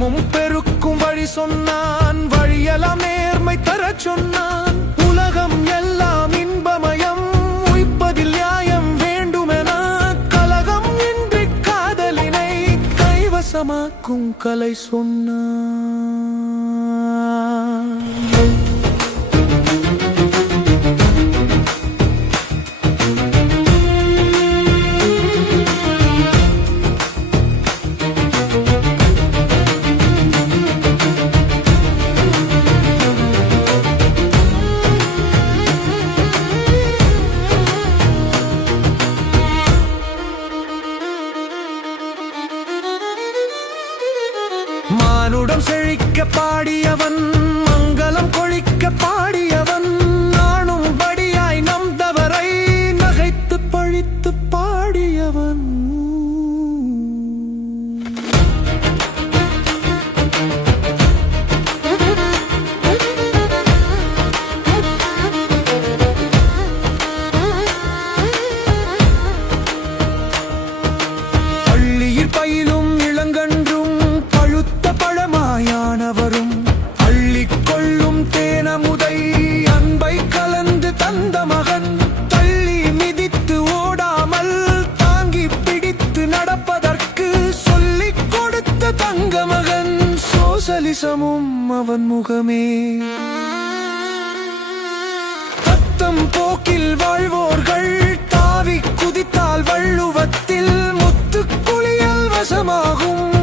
வளமும் பெருக்கும் வழி சொன்னான், வழியெல்லாம் நேர்மை தரச் சொன்னான். உலகம் எல்லாம் இன்பமயம், உய்ப்பதில் நியாயம் வேண்டுமென கலகம் இன்றி காதலினை கைவசமாக்கும் கலை சொன்னான். மானுடம் செழிக்க பாடியவன், மங்களம் கொழிக்க பாடியவன், நானும் படியாய் நம் தவறை நகைத்து பழித்து பாடியவன். பள்ளியில் பயிலும் இளங்கன்றும் பழமாயானவரும், அள்ளிக்கொள்ளும் தேனமுதை அன்பை கலந்து தந்த மகன், தள்ளி மிதித்து ஓடாமல் தாங்கி பிடித்து நடப்பதற்கு சொல்லிக் கொடுத்த தங்க மகன். சோசலிசமும் அவன் முகமே. தத்தம் போக்கில் வாழ்வோர்கள் தாவி குதித்தால் வள்ளுவத்தில் முத்துக்குளியல் வசமாகும்.